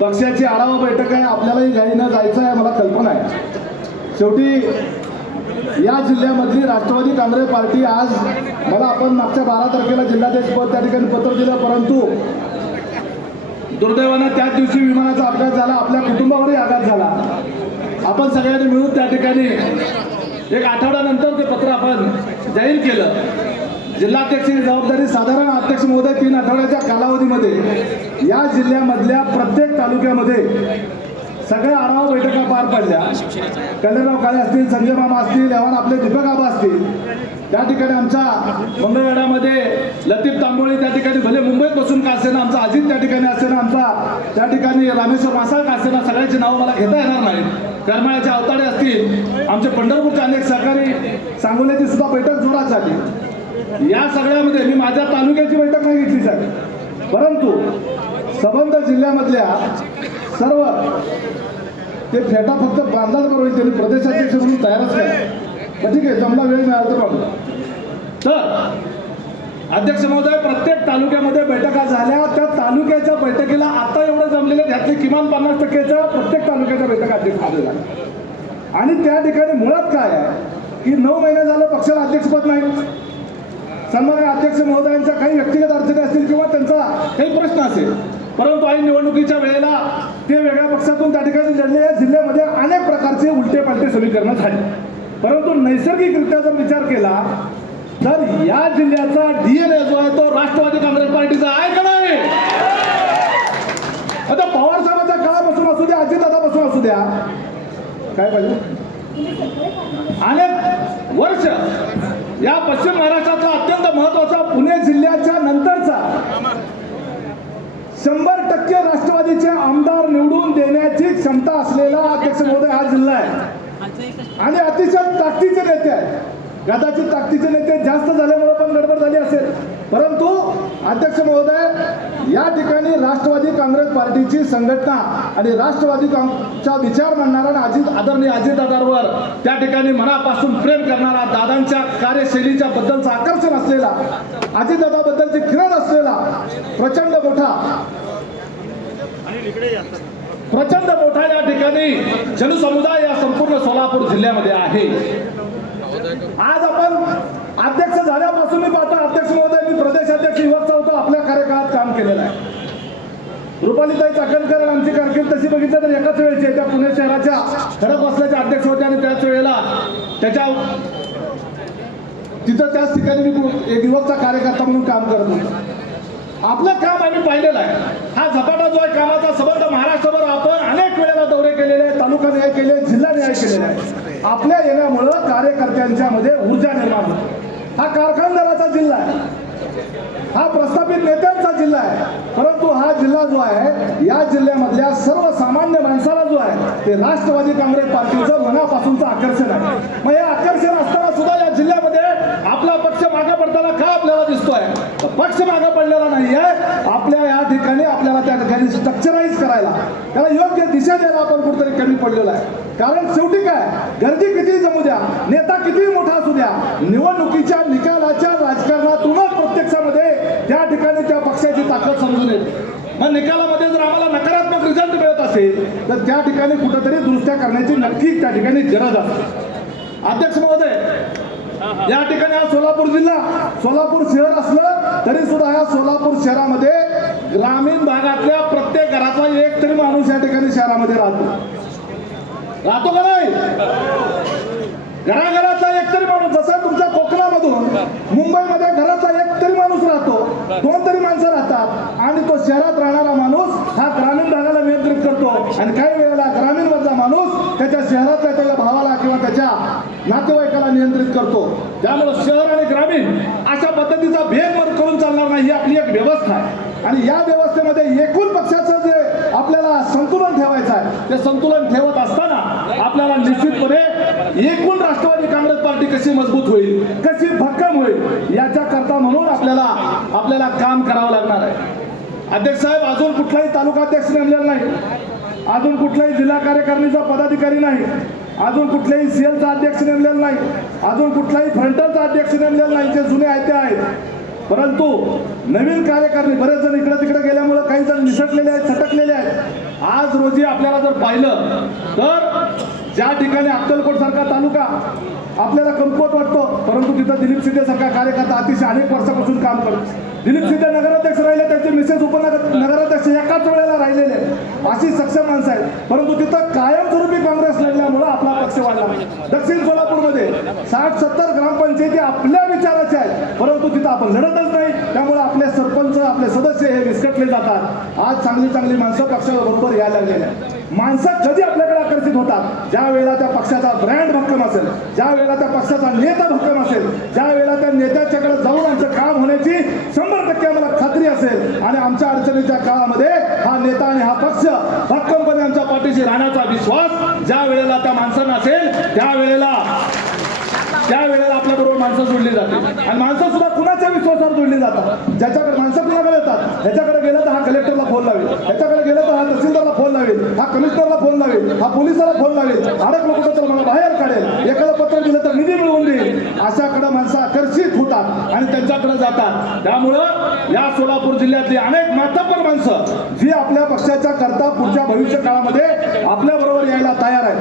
पक्षाची आढावा बैठक आहे आपल्यालाही घाईनं जायचं आहे मला कल्पना आहे. शेवटी या जिल्ह्यामधली राष्ट्रवादी काँग्रेस पार्टी आज मला आपण मागच्या बारा तारखेला जिल्हाध्यक्षपद त्या ठिकाणी पत्र दिलं परंतु दुर्दैवानं त्याच दिवशी विमानाचा अपघात झाला आपल्या कुटुंबावरही आघात झाला. आपण सगळ्यांनी मिळून त्या ठिकाणी एक आठवड्यानंतर ते पत्र आपण जाहीर केलं. जिल्हाध्यक्षाची जबाबदारी साधारण अध्यक्ष महोदय तीन आठवड्याच्या कालावधीमध्ये या जिल्ह्यामधल्या प्रत्येक तालुक्यामध्ये सगळ्या आढावा बैठका पार पडल्या. कल्याणराव काळे असतील संजय मामा असतील यावर आपले दीपक आबा असतील. त्या ठिकाणी आमच्या मंगळवेढ्यामध्ये लतीफ तांबोळी त्या ठिकाणी भले मुंबईत बसून का असेना आमचा अजित त्या ठिकाणी असेना आमचा त्या ठिकाणी रामेश्वर मासाळ का असेना सगळ्यांची नावं मला घेता येणार नाहीत. करमाळ्याचे अवताडे असतील. आमचे पंढरपूरचे अनेक सहकारी सांगोल्याची सुद्धा बैठक जोरात झाली. या सगळ्यामध्ये मी माझ्या तालुक्याची बैठक नाही घेतली साहेब. परंतु सबंध जिल्ह्यामधल्या सर्व ते फेटा फक्त बांधाच बरोबर त्यांनी प्रदेशाध्यक्ष म्हणून तयारच नाही. ठीक आहे जमला वेळ मिळाला तर पाहू तर अध्यक्ष महोदय प्रत्येक तालुक्यामध्ये बैठका झाल्या. त्या तालुक्याच्या बैठकीला आता एवढं जमलेलं त्यातले किमान पन्नास टक्केच्या प्रत्येक तालुक्याच्या बैठका अध्यक्ष महोदय आणि त्या ठिकाणी मुळात काय आहे की नऊ महिने झालं पक्षाला अध्यक्षपद नाही. सन्मान्य अध्यक्ष महोदयांचा काही व्यक्तिगत अडचणी असतील किंवा त्यांचा काही प्रश्न असेल परंतु आई निवडणुकीच्या वेळेला ते वेगळ्या पक्षातून त्या ठिकाणी लढले. या जिल्ह्यामध्ये अनेक प्रकारचे उलटे पालटे समीकरणं झाली. परंतु नैसर्गिकरित्या जर विचार केला तर या जिल्ह्याचा डीएनए जो आहे तो राष्ट्रवादी काँग्रेस पार्टीचा आहे का नाही? आता पवार साहेबांच्या काळापासून असू द्या अजितदादापासून असू द्या काय पाहिजे? अनेक वर्ष या पश्चिम महाराष्ट्रात महत्त्वाचा पुणे जिल्ह्याच्या नंतरचा. शंभर टक्के राष्ट्रवादीचे आमदार निवडून देण्याची क्षमता असलेला अध्यक्ष महोदय हा जिल्हा आहे. आणि अतिशय ताकदीचे नेते आहेत. कदाचित ताकदीचे नेते जास्त झाल्यामुळे पण गडबड झाली असेल. परंतु अध्यक्ष महोदय या ठिकाणी राष्ट्रवादी काँग्रेस पार्टीची संघटना आणि राष्ट्रवादी काँग्रेसचा विचार मांडणारा अजित आदरणीय अजितदादांवर त्या ठिकाणी मनापासून प्रेम करणारा दादांच्या कार्यशैलीच्या बद्दलचं आकर्षण असलेला अजितदादाबद्दलची किरण असलेला प्रचंड मोठा प्रचंड मोठा या ठिकाणी जनसमुदाय या संपूर्ण सोलापूर जिल्ह्यामध्ये आहे. अध्यक्ष झाल्यापासून मी पाहतो अध्यक्ष महोदय मी प्रदेश अध्यक्ष युवकचा होतो आपल्या कार्यकाळात काम केलेलं आहे. रुपालीताई चाकणकर आमची कारकीर्द तशी बघितलं तर एकाच वेळची त्या पुणे शहराच्या खरं बसल्याच्या अध्यक्ष होत्या आणि त्याच वेळेला त्याच्या तिथं त्याच ठिकाणी मी एक युवकचा कार्यकर्ता म्हणून काम करत होतो. आपलं काम आम्ही पाहिलेलं आहे. हा झपाटा जो आहे कामाचा संबंध महाराष्ट्रभर आपण अनेक वेळेला दौरे केलेले आहेत तालुका न्याय केले जिल्हा न्याय केलेला आहे आपल्या येण्यामुळं कार्यकर्त्यांच्या मध्ये ऊर्जा निर्माण होते. हा कारखानदाराचा जिल्हा आहे. हा प्रस्थापित नेत्यांचा जिल्हा आहे. परंतु हा जिल्हा जो आहे या जिल्ह्यामधल्या सर्वसामान्य माणसाला जो आहे ते राष्ट्रवादी काँग्रेस पार्टीचं मनापासूनचं आकर्षण आहे. मग हे आकर्षण असताना सुद्धा या जिल्ह्यामध्ये आपला पक्ष मागे पडताना का आपल्याला दिसतोय? पक्ष मागे पडलेला नाही आहे आपल्या या ठिकाणी आपल्याला त्या ठिकाणी स्ट्रक्चराईज करायला त्याला योग्य दिशा द्यायला आपण कुठेतरी कमी पडलेला आहे. कारण शेवटी काय? गर्दी किती द्या. नेता किती मोठा असू द्या निवडणुकीच्या निकालाच्या राजकारणातूनच प्रत्यक्षामध्ये त्या ठिकाणी त्या पक्षाची ताकद समजून येते. मग निकालामध्ये जर आम्हाला नकारात्मक रिझल्ट मिळत असेल तर त्या ठिकाणी कुठेतरी दुरुस्त्या करण्याची नक्की त्या ठिकाणी गरज असते. अध्यक्ष महोदय या ठिकाणी हा सोलापूर जिल्हा सोलापूर शहर असलं तरी सुद्धा या सोलापूर शहरामध्ये ग्रामीण भागातल्या प्रत्येक घराचा एक तरी माणूस या ठिकाणी शहरामध्ये राहतो. राहतो का नाही? घराघरातला एक तरी माणूस जसा तुमच्या कोकणामधून मुंबईमध्ये घरातला एक तरी माणूस राहतो दोन तरी माणसं राहतात. आणि तो शहरात राहणारा माणूस हा ग्रामीण भागाला नियंत्रित करतो. आणि काही वेळेला ग्रामीण मधला माणूस त्याच्या शहरातल्या त्याच्या भावाला किंवा त्याच्या नातेवाईकाला नियंत्रित करतो. त्यामुळे शहर आणि ग्रामीण अशा पद्धतीचा भेदभाव करून चालणार नाही ही आपली एक व्यवस्था आहे. आणि या व्यवस्थेमध्ये एकूण पक्षाचं जे आपल्याला संतुलन ठेवायचं आहे. ते संतुलन ठेवत असताना आपल्याला निश्चितपणे एकूण राष्ट्रवादी काँग्रेस पार्टी कशी मजबूत होईल कशी भक्कम होईल याच्या करता म्हणून आपल्याला आपल्याला काम करावं लागणार आहे. अध्यक्ष साहेब अजून कुठलाही तालुका अध्यक्ष नेमलेला नाही. अजून कुठलाही जिल्हा कार्यकारिणीचा पदाधिकारी नाही. अजून कुठल्याही सेलचा अध्यक्ष नेमलेला नाही. अजून कुठलाही फ्रंटलचा अध्यक्ष नेमलेला नाही. जे जुने आयते आहेत परंतु नवीन कार्यकारणी बरेच जण इकडे तिकडे गेल्यामुळे काही जण निसटलेले आहेत सटकलेले आहेत. आज रोजी आपल्याला जर पाहिलं तर ज्या ठिकाणी अक्कलकोट सारखा तालुका आपल्याला कमकुवत वाटतो परंतु तिथं दिलीप शिंदे सारखा कार्यकर्ता अतिशय अनेक वर्षापासून काम करतो दिलीप शिंदे नगराध्यक्ष राहिले त्यांचे मिसेस उपनगर नगराध्यक्ष एकाच वेळेला राहिलेले. अशी सक्षम माणसं आहेत. परंतु तिथं कायमस्वरूपी काँग्रेस लढल्यामुळं आपला पक्ष वाढला दक्षिण सोलापूरमध्ये साठ सत्तर ग्रामपंचायती आपल्या विचाराच्या आहेत. परंतु तिथं आपण लढतच नाही. त्यामुळे आपले सरपंच आपले सदस्य हे विस्कटले जातात. आज चांगली चांगली माणसं पक्षाबरोबर यायला लागलेली आहेत. माणसं कधी आपल्याकडे आकर्षित होतात. ज्या वेळेला त्या पक्षाचा ब्रँड भक्कम असेल ज्या वेळेला त्या पक्षाचा नेता भक्कम असेल ज्या वेळेला त्या नेत्याच्याकडे जाऊन आमचं काम होण्याची शंभर टक्के आम्हाला खात्री असेल आणि आमच्या अडचणीच्या काळामध्ये हा नेता आणि हा पक्ष भक्कमपणे आमच्या पाठीशी राहण्याचा विश्वास ज्या वेळेला त्या माणसांना असेल त्या वेळेला त्या वेळेला आपल्या बरोबर माणसं जोडली जाते आणि माणसं सुद्धा कुणाच्या विश्वासावर जोडली जातात? ज्याच्याकडे माणसं कुणाकडे येतात? ह्याच्याकडे गेलं तर हा कलेक्टरला फोन लावेल. ह्याच्याकडे गेलं तर हा तहसीलदारला फोन लावेल. हा कमिशनरला फोन लावेल. हा पोलिसाला फोन लावेल. अडकलं कुठं तर मला बाहेर काढेल. एखादं पत्र दिलं तर निधी मिळवून देईल. अशाकडे माणसं आकर्षित होतात आणि त्यांच्याकडे जातात. त्यामुळं या सोलापूर जिल्ह्यातली अनेक मातब्बर माणसं जी आपल्या पक्षाच्या करता पुढच्या भविष्य काळामध्ये आपल्या बरोबर यायला तयार आहे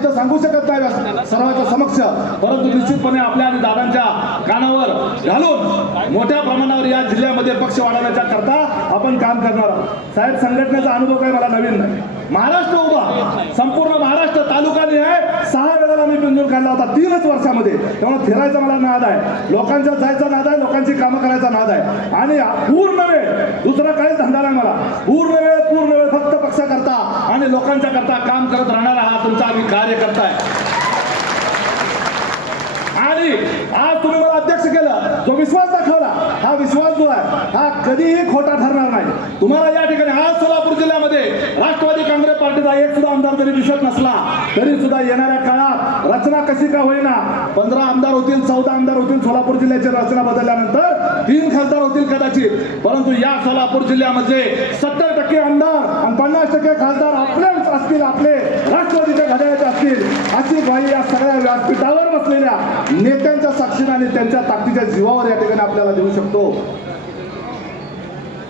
इथं सांगू शकत नाही सर्वांच्या समक्ष. परंतु निश्चितपणे आपल्या आणि दादांच्या कानावर घालून मोठ्या प्रमाणावर या जिल्ह्यामध्ये पक्ष वाढवण्याच्या करता आपण काम करणार आहोत. साहेब संघटनेचा अनुभव काही मला नवीन नाही. महाराष्ट्र उभा. संपूर्ण महाराष्ट्र तालुका आहे. सहा वेळेला मी पिंजून काढला होता तीनच वर्षामध्ये. त्यामुळे फिरायचा मला नाद आहे. लोकांच्या जायचा नाद आहे लोकांची कामं करायचा नाद आहे. आणि पूर्ण वेळ दुसरा काहीच धंदा नाही मला पूर्ण वेळ पूर्ण वेळ फक्त पक्षाकरता आणि लोकांच्या करता काम करत राहणारा हा तुमचा आम्ही कार्यकर्ता आहे आणि आज तुम्ही मला अध्यक्ष केलं जो विश्वास दाखवला हा विश्वास जो आहे हा कधीही खोटा ठरणार नाही तुम्हाला या ठिकाणी आज सोलापूर जिल्ह्यामध्ये राष्ट्रवादी काँग्रेस पार्टीचा एक सुद्धा आमदार जरी दिसत नसला तरी सुद्धा येणाऱ्या काळात रचना कशी का होईना पंधरा आमदार होतील चौदा आमदार होतील सोलापूर जिल्ह्याची रचना बदलल्यानंतर तीन खासदार होतील कदाचित. परंतु या सोलापूर जिल्ह्यामध्ये सत्तर टक्के आमदार आणि पन्नास टक्के खासदार आपलेच असतील आपले राष्ट्रवादीच्या घड्याळाचे असतील. अशी ग्वाही या सगळ्या व्यासपीठावर बसलेल्या नेत्यांच्या साक्षीने आणि त्यांच्या ताकदीच्या जीवावर या ठिकाणी आपल्याला देऊ शकतो.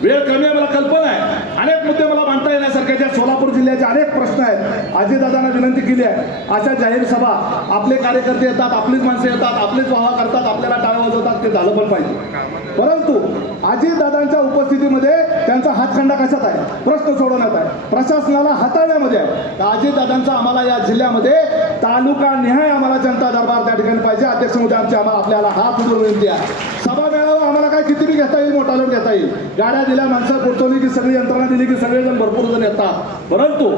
वेळ कमी आहे मला कल्पना आहे. अनेक मुद्दे मला मांडता येण्यासारखे ज्या सोलापूर जिल्ह्याचे अनेक प्रश्न आहेत. अजितदादांना विनंती केली आहे. अशा जाहीर सभा आपले कार्यकर्ते येतात आपलीच माणसं येतात आपलेच वाहा करतात आपल्याला टाळ्या वाजवतात ते झालं पण पाहिजे. परंतु अजितदादांच्या उपस्थितीमध्ये त्यांचा हातखंडा कशात आहे? प्रश्न सोडवण्यात आहे. प्रशासनाला हाताळण्यामध्ये आहे. तर अजितदादांचा आम्हाला या जिल्ह्यामध्ये तालुका निहाय आम्हाला जनता दरबार त्या ठिकाणी पाहिजे. अध्यक्ष मोदी आमची आम्हाला आपल्याला हात उडून विनंती आहे. सभा मेळावा आम्हाला काय किती बी घेता येईल मोठा लोक घेता येईल. गाड्या दिल्या माणसं पोचवली की सगळी यंत्रणा दिली की सगळेजण भरपूर जण येतात. परंतु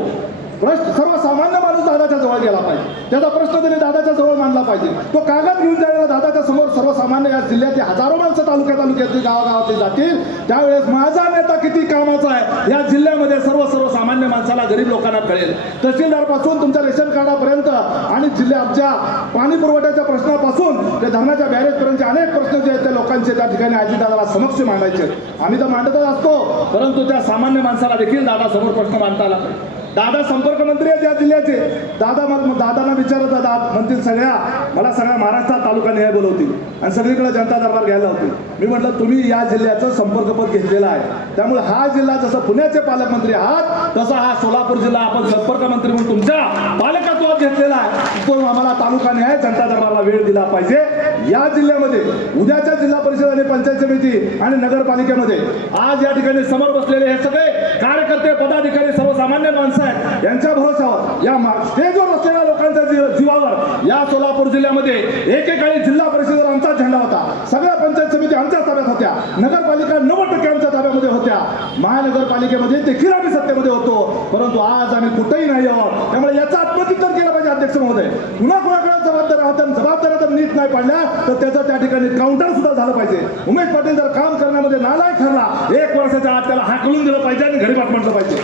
प्रश्न सर्वसामान्य माणूस दादाच्या जवळ गेला पाहिजे. त्याचा प्रश्न त्याने दादाच्या जवळ मांडला पाहिजे. तो कागद घेऊन जायला दादाच्या समोर सर्वसामान्य या जिल्ह्यातली हजारो माणसं तालुक्या तालुक्यातली गावागावातली जातील. त्यावेळेस माझा नेता किती कामाचा आहे या जिल्ह्यामध्ये सर्व सर्वसामान्य माणसाला गरीब लोकांना कळेल. तहसीलदारपासून तुमच्या रेशन कार्डापर्यंत आणि जिल्ह्याच्या पाणी पुरवठ्याच्या प्रश्नापासून ते धरणाच्या बॅरेजपर्यंतचे अनेक प्रश्न जे आहेत त्या लोकांचे त्या ठिकाणी अजितदादाला समक्ष मांडायचे आम्ही तर मांडतच असतो परंतु त्या सामान्य माणसाला देखील दादा समोर प्रश्न मांडता आला पाहिजे. दादा संपर्क मंत्री आहेत या जिल्ह्याचे. दादा मग दादांना विचारत दादा. म्हणतील सगळ्या. मला सगळ्या महाराष्ट्रात तालुका न्याय बोलवतील. आणि सगळीकडे जनता दरबार घ्यायला होती मी म्हटलं तुम्ही या जिल्ह्याचं संपर्कपद घेतलेलं आहे. त्यामुळे हा जिल्हा जसं पुण्याचे पालकमंत्री आहात तसा हा सोलापूर जिल्हा आपण संपर्क मंत्री म्हणून तुमच्या पालकत्वात घेतलेला आहे. तो आम्हाला तालुका न्याय जनता दरबारला वेळ दिला पाहिजे. या जिल्ह्यामध्ये उद्याच्या जिल्हा परिषद आणि पंचायत समिती आणि नगरपालिकेमध्ये आज या ठिकाणी समोर बसलेले हे सगळे कार्यकर्ते पदाधिकारी सर्वसामान्य माणसं आहेत. यांच्या भरोशावर या स्टेजवर बसलेल्या लोकांच्या जीवावर या सोलापूर जिल्ह्यामध्ये एकेकाळी जिल्हा परिषदेवर आमचा झेंडा होता. सगळ्या पंचायत समिती आमच्या ताब्यात होत्या. नगरपालिका नव्वद टक्के आमच्या सत्तेमध्ये होत्या. महानगरपालिकेमध्ये देखील आम्ही सत्तेमध्ये होतो. परंतु आज आम्ही कुठेही नाही आहोत. त्यामुळे याचं आत्मचिंतन केलं पाहिजे अध्यक्ष महोदय. पुन्हा कोणाकडे जबाबदारी आहोत? जबाबदाऱ्या जर नीट नाही पाडल्या तर त्याचं त्या ठिकाणी काउंटर सुद्धा झालं पाहिजे. उमेश पाटील जर काम करण्यामध्ये नालायक ठरला एक वर्षाच्या आत त्याला हाकलून दिलं पाहिजे आणि घरी पाठवलं पाहिजे.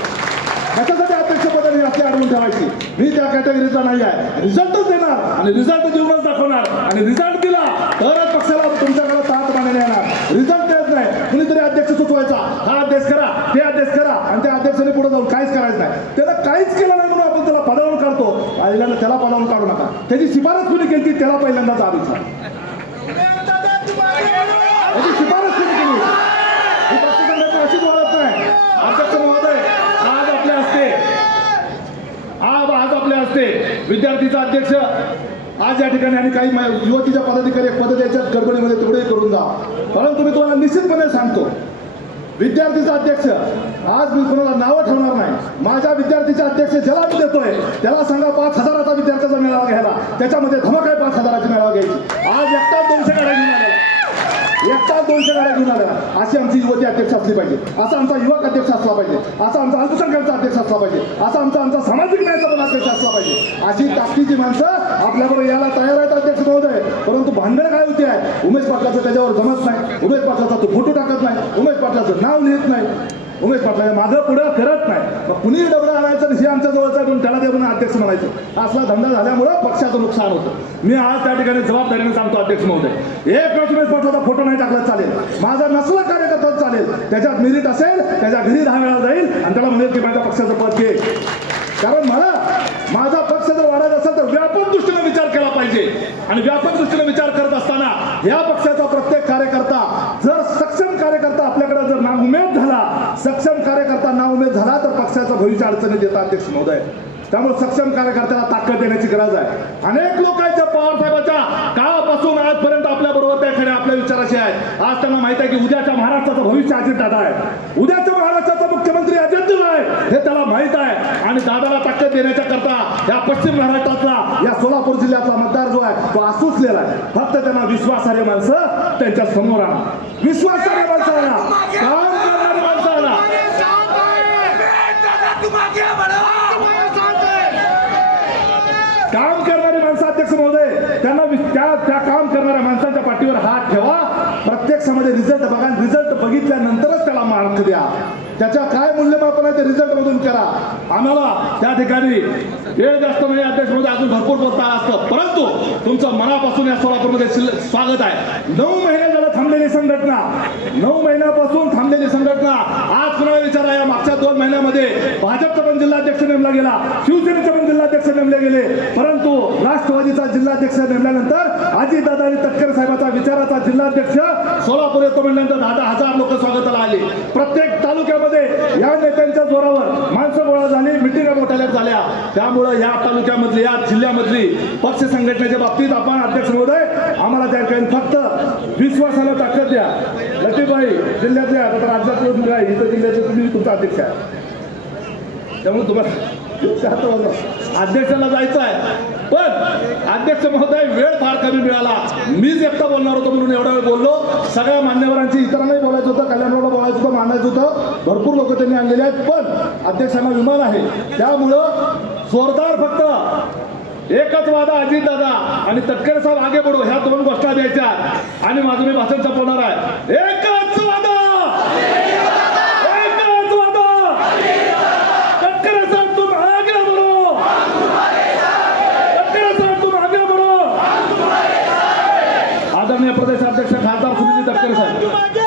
कशासाठी अध्यक्षपदाने असले अडवून ठेवायची. मी त्या कॅटेगरीचा नाही आहे. रिझल्टच देणार आणि रिझल्ट जीवनच दाखवणार आणि रिझल्ट सुचवायचा हा अध्यक्ष करा ते अध्यक्ष करा आणि त्या अध्यक्षाने पुढे जाऊन काहीच करायचं नाही. त्याला काहीच केलं नाही म्हणून आपण त्याला पदावर काढतो. आणि त्याला पदावर काढू नका. त्याची शिफारस कुणी केली त्याला पहिल्यांदाच आधीच त्याची शिफारस कुणी केली? अशीच ओळख नाही. अध्यक्ष महोदय आज आपले असते आज आज आपले असते विद्यार्थीचा अध्यक्ष आज या ठिकाणी आणि काही युवतीच्या पदाधिकारी पद द्यायच्या गडबडीमध्ये तेवढे करून जा. परंतु मी तुम्हाला निश्चितपणे सांगतो विद्यार्थीचा अध्यक्ष. आज मी कुणाला नावं ठेवणार नाही. माझ्या विद्यार्थीचा अध्यक्ष ज्याला मी देतोय त्याला सांगा पाच हजाराचा विद्यार्थ्याचा मेळावा घ्यायला. त्याच्यामध्ये धमक आहे पाच हजाराची मेळावा घ्यायची. आज एकटाच दोनशे काढायची एक आलेला दोनशे गाड्या घेऊन आल्या. अशी आमची युवती अध्यक्ष असली पाहिजे. असा आमचा युवक अध्यक्ष असला पाहिजे. असा आमचा अल्पसंख्याकचा अध्यक्ष असला पाहिजे. असा आमचा आमचा सामाजिक न्यायाचा पण अध्यक्ष असला पाहिजे. अशी ताकदीची माणसं आपल्याबरोबर यायला तयार आहेत अध्यक्ष महोदय. परंतु भांडण काय होते आहे? उमेश पाटलाचं त्याच्यावर जमत नाही. उमेश पाटलाचा तो फोटो टाकत नाही. उमेश पाटलाचं नाव लिहित नाही. उमेश पाटला मागं पुढं करत नाही. मग कुणी डबडं आणायचं आणि हे आमच्या जवळचा आहे म्हणून त्याला पण अध्यक्ष म्हणायचं. असला धंदा झाल्यामुळं पक्षाचं नुकसान होतं. मी आज त्या ठिकाणी जबाबदारीने सांगतो अध्यक्ष महोदय. एक वेळ उमेश पाटलाचा फोटो नाही टाकला चालेल. माझा नसला कार्यकर्ता चालेल. त्याच्यात मेरिट असेल त्याच्या घरी दहा वेळा जाईल आणि त्याला म्हणेल की माझ्या पक्षाचं पद घे. कारण मला माझा पक्ष जर वाढायचा असेल तर व्यापक दृष्टीने विचार केला पाहिजे आणि व्यापक दृष्टीने विचार करत असताना या पक्षाचा प्रत्येक कार्यकर्ता जर सक्षम कार्यकर्ता आपल्याकडे जर ना उमेद झाला सक्षम कार्यकर्ता ना उमेद झाला तर पक्षाचं भविष्य अडचणीत देतात अध्यक्ष महोदय त्यामुळे सक्षम कार्यकर्त्याला ताकद देण्याची गरज आहे. अनेक लोक आहेत पवार काळापासून आजपर्यंत आपल्या बरोबर त्या खऱ्या आपल्या विचाराशी आहेत. आज त्यांना माहीत आहे की उद्याच्या महाराष्ट्राचं भविष्य अजित दादा आहे. उद्याच्या महाराष्ट्राचा मुख्यमंत्री अजित दादा आहे हे त्याला माहीत आहे. आणि दादाला ताकद देण्याच्या करता या पश्चिम महाराष्ट्रातला या सोलापूर जिल्ह्यातला मतदार जो आहे तो आसुसलेला आहे. फक्त त्यांना विश्वासार्ह माणसं त्यांच्यासमोर आणा. विश्वासार्ह माणसं आणा काम करणारी माणसं आणा काम करणारी माणसं अध्यक्ष महोदय त्यांना वि- त्या त्या काम करणाऱ्या माणसांच्या पाठीवर हात ठेवा त्याच्यामध्ये रिझल्ट बघा रिझल्ट बघितल्यानंतरच त्याला मार्क द्या. त्याच्या काय मूल्यमापन आहे ते रिझल्ट मधून करा. आम्हाला त्या ठिकाणी वेळ जास्त नाही अध्यक्षमध्ये अजून भरपूर बोलता असतं. परंतु तुमचं मनापासून या सोलापूरमध्ये शिल- स्वागत आहे. नऊ महिने झालं थांबलेली संघटना. नऊ महिन्यापासून थांबलेली संघटना. आज कुणाला विचारा या मागच्या दोन महिन्यामध्ये भाजपचा पण जिल्हाध्यक्ष नेमला गेला शिवसेनेचा पण जिल्हाध्यक्ष नेमले गेले. परंतु राष्ट्रवादीचा जिल्हाध्यक्ष नेमल्यानंतर अजितदादा आणि तटकरे साहेबाचा विचाराचा जिल्हाध्यक्ष सोलापूर येतो म्हणल्यानंतर दहा हजार लोक स्वागताला आले. प्रत्येक तालुक्यामध्ये या नेत्यांच्या जोरावर माणसं गोळा झाली मिटिंगा मोठ्या झाल्या. त्यामुळे या तालुक्यामधली या जिल्ह्यामधली पक्ष संघटनेच्या बाबतीत आपण अध्यक्ष महोदय आम्हाला त्या ठिकाणी फक्त विश्वासाला ताकद द्या. लतीबाई जिल्ह्यातल्या आता राज्यातले मुलं आहे, इथं जिल्ह्याचे तुम्ही तुमचा अध्यक्ष आहे. त्यामुळे तुम्हाला अध्यक्षाला जायचं आहे. पण अध्यक्ष महोदय वेळ फार कमी मिळाला. मीच एकटा बोलणार होतो म्हणून एवढा वेळ बोललो. सगळ्या मान्यवरांची इतरांनाही बोलायचं होतं कल्याणला बोलायचं होतं मांडायचं होतं. भरपूर लोक त्यांनी आणलेले आहेत. पण अध्यक्षांना विमान आहे. त्यामुळं जोरदार फक्त एकच वादा अजित दादा आणि तटकरे साहेब आगे बढो. ह्या दोन गोष्टी द्यायच्या आणि माझं मी भाषण संपवणार आहे. एक తప్పనిసరి